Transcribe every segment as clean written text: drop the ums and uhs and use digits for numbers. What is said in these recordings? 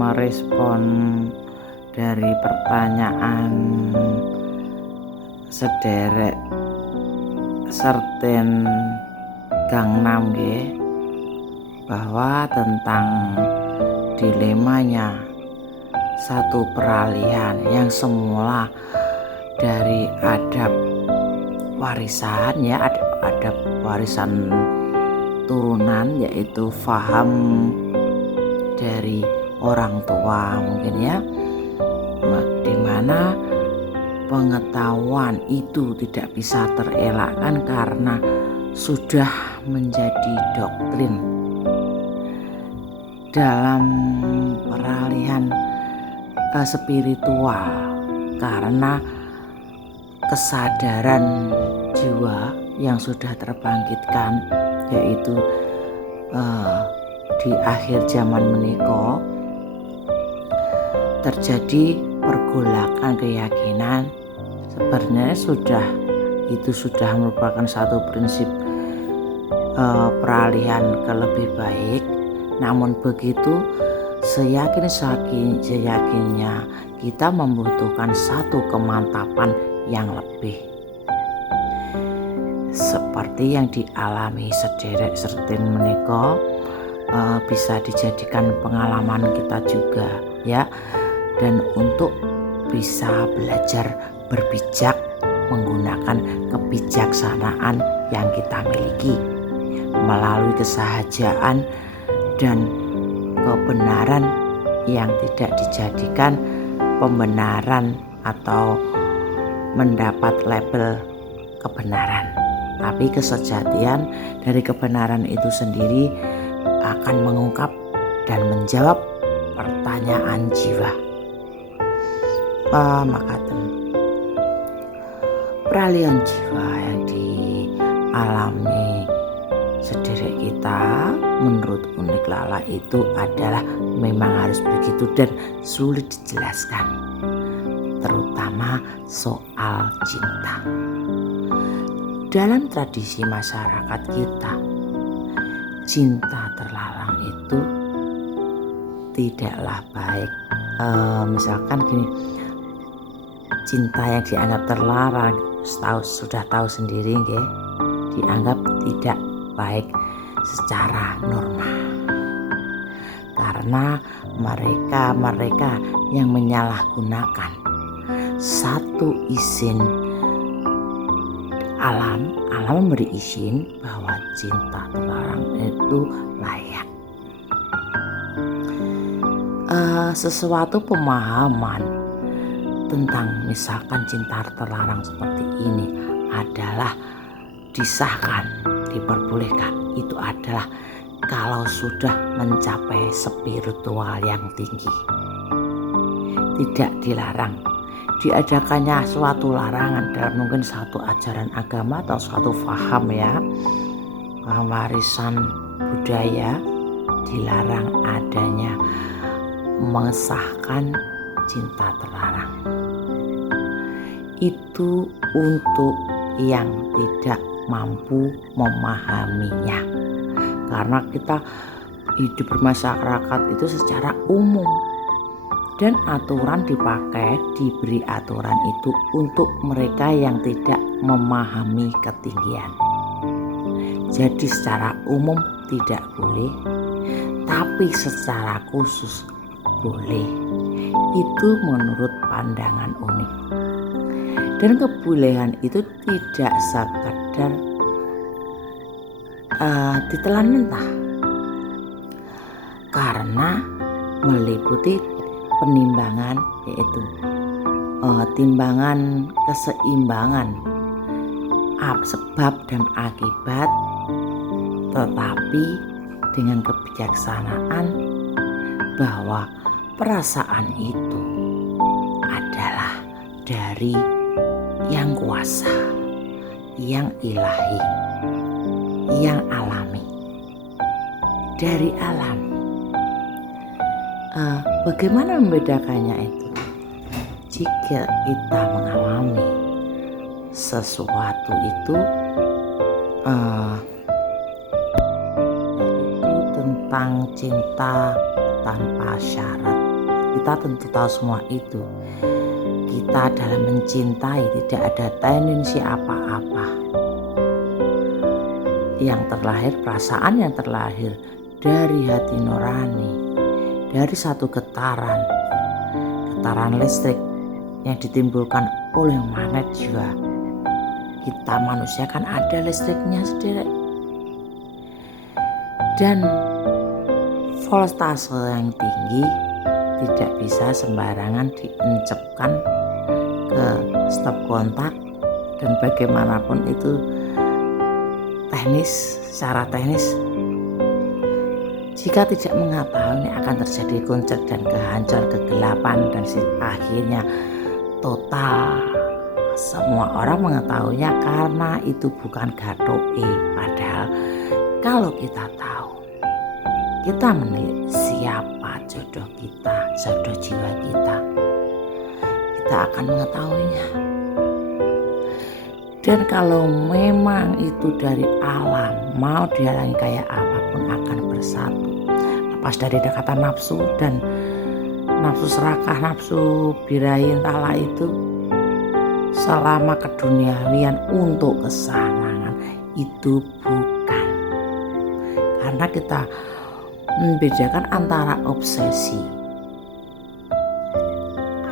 merespon dari pertanyaan sederek serten Gangnam nggih, bahwa tentang dilemanya satu peralihan yang semula dari adab warisan ya, adab warisan turunan, yaitu faham dari orang tua mungkin ya, dimana pengetahuan itu tidak bisa terelakkan karena sudah menjadi doktrin dalam peralihan spiritual, karena kesadaran jiwa yang sudah terbangkitkan, yaitu di akhir zaman menika terjadi pergolakan keyakinan. Sebenarnya sudah merupakan satu prinsip peralihan ke lebih baik, namun begitu seyakinnya kita membutuhkan satu kemantapan yang lebih, seperti yang dialami sederek serten menika, bisa dijadikan pengalaman kita juga ya, dan untuk bisa belajar berbijak menggunakan kebijaksanaan yang kita miliki melalui kesahajaan dan kebenaran yang tidak dijadikan pembenaran atau mendapat label kebenaran, tapi kesejatian dari kebenaran itu sendiri akan mengungkap dan menjawab pertanyaan jiwa. Maka peralihan jiwa yang dialami sederek kita menurut Unik Lala itu adalah memang harus begitu dan sulit dijelaskan, terutama soal cinta. Dalam tradisi masyarakat kita, cinta terlarang itu tidaklah baik. Misalkan gini, cinta yang dianggap terlarang sudah tahu sendiri nggih, dianggap tidak baik secara norma, karena mereka yang menyalahgunakan satu izin alam memberi izin bahwa cinta terlarang itu layak. Sesuatu pemahaman tentang misalkan cinta terlarang seperti ini adalah disahkan, diperbolehkan, itu adalah kalau sudah mencapai spiritual yang tinggi. Tidak dilarang diadakannya suatu larangan dalam mungkin satu ajaran agama atau suatu faham ya, faham warisan budaya, dilarang adanya mengesahkan cinta terlarang. Itu untuk yang tidak mampu memahaminya, karena kita hidup bermasyarakat itu secara umum dan aturan diberi aturan itu untuk mereka yang tidak memahami ketinggian. Jadi secara umum tidak boleh, tapi secara khusus boleh. Itu menurut pandangan Unik. Dan kebolehan itu tidak sekadar ditelan mentah, karena meliputi penimbangan, yaitu timbangan keseimbangan sebab dan akibat, tetapi dengan kebijaksanaan bahwa perasaan itu adalah dari yang kuasa, yang ilahi, yang alami, dari alam. Bagaimana membedakannya itu? Jika kita mengalami sesuatu itu tentang cinta tanpa syarat. Kita tentu tahu semua itu. Kita dalam mencintai tidak ada tendensi apa-apa. Yang terlahir, perasaan yang terlahir dari hati nurani, dari satu getaran listrik yang ditimbulkan oleh magnet jiwa. Kita manusia kan ada listriknya sendiri. Dan voltase yang tinggi tidak bisa sembarangan diencepkan ke stop kontak, dan bagaimanapun itu secara teknis, jika tidak mengetahui akan terjadi konslet dan kehancuran, kegelapan, dan akhirnya total. Semua orang mengetahuinya karena itu bukan gatoe. Padahal kalau kita tahu, kita menilik siapa jodoh kita, jodoh jiwa kita akan mengetahuinya. Dan kalau memang itu dari alam, mau dihalangi kayak apapun akan bersatu. Lepas dari kata nafsu dan nafsu serakah, nafsu birahi entahlah itu, selama keduniawian untuk kesenangan itu bukan. Karena kita membedakan antara obsesi,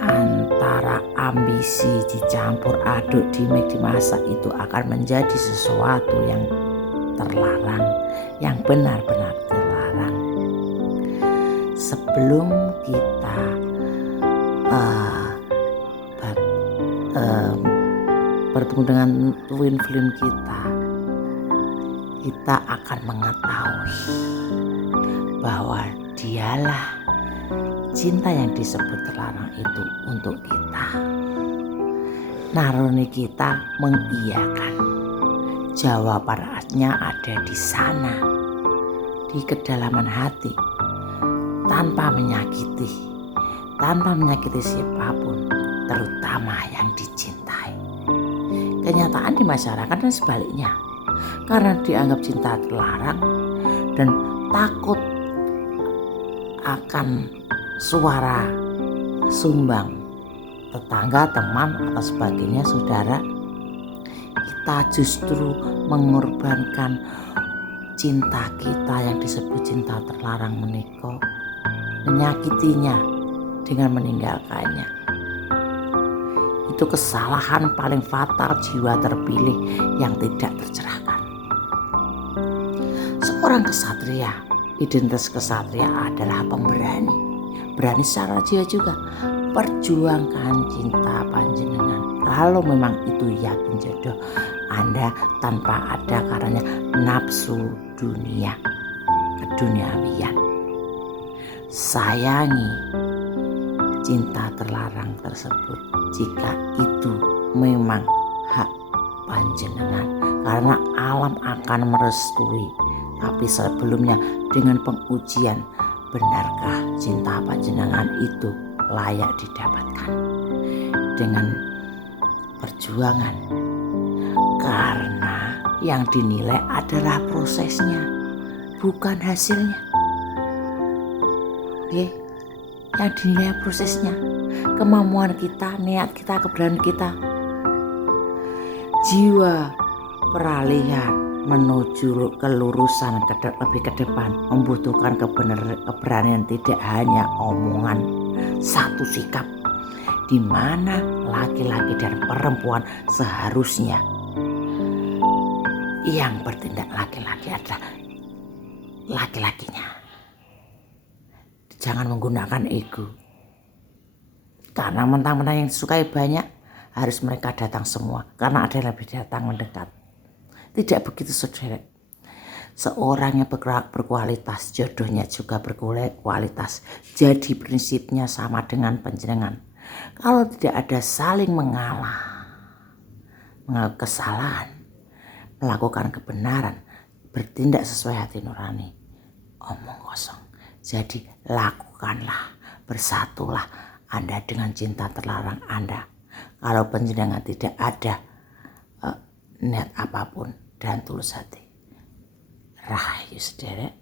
antara ambisi dicampur aduk, dimasak, itu akan menjadi sesuatu yang terlarang, yang benar-benar terlarang. Sebelum kita bertemu dengan twin flame kita akan mengetahui bahwa dialah cinta yang disebut terlarang itu untuk kita. Naroni kita mengiyakan. Jawabannya ada di sana, di kedalaman hati, tanpa menyakiti siapapun, terutama yang dicintai. Kenyataan di masyarakat dan sebaliknya, karena dianggap cinta terlarang dan takut akan suara sumbang tetangga, teman, atau sebagainya, saudara, kita justru mengorbankan cinta kita yang disebut cinta terlarang menika, menyakitinya dengan meninggalkannya. Itu kesalahan paling fatal jiwa terpilih yang tidak tercerahkan. Seorang kesatria, identitas kesatria adalah pemberani, berani secara jiwa juga. Perjuangkan cinta panjenengan. Kalau memang itu yakin jodoh Anda, tanpa ada karena nafsu dunia, keduniawian. Sayangi cinta terlarang tersebut jika itu memang hak panjenengan, karena alam akan merestui. Tapi sebelumnya dengan pengujian, benarkah cinta panjenengan itu layak didapatkan dengan perjuangan, karena yang dinilai adalah prosesnya, bukan hasilnya. Yang dinilai prosesnya, kemampuan kita, niat kita, keberanian kita. Jiwa peralihan menuju kelurusan lebih ke depan membutuhkan keberanian, tidak hanya omongan. Satu sikap di mana laki-laki dan perempuan seharusnya yang bertindak laki-laki adalah laki-lakinya. Jangan menggunakan ego, karena mentang-mentang yang disukai banyak harus mereka datang semua, karena ada yang lebih datang mendekat. Tidak begitu, saudara. Seorang yang berkualitas, jodohnya juga berkualitas. Jadi prinsipnya sama dengan panjenengan. Kalau tidak ada saling mengalah, kesalahan, melakukan kebenaran, bertindak sesuai hati nurani, omong kosong. Jadi lakukanlah, bersatulah Anda dengan cinta terlarang Anda. Kalau panjenengan tidak ada niat apapun dan tulus hati. Rahayu sedherek.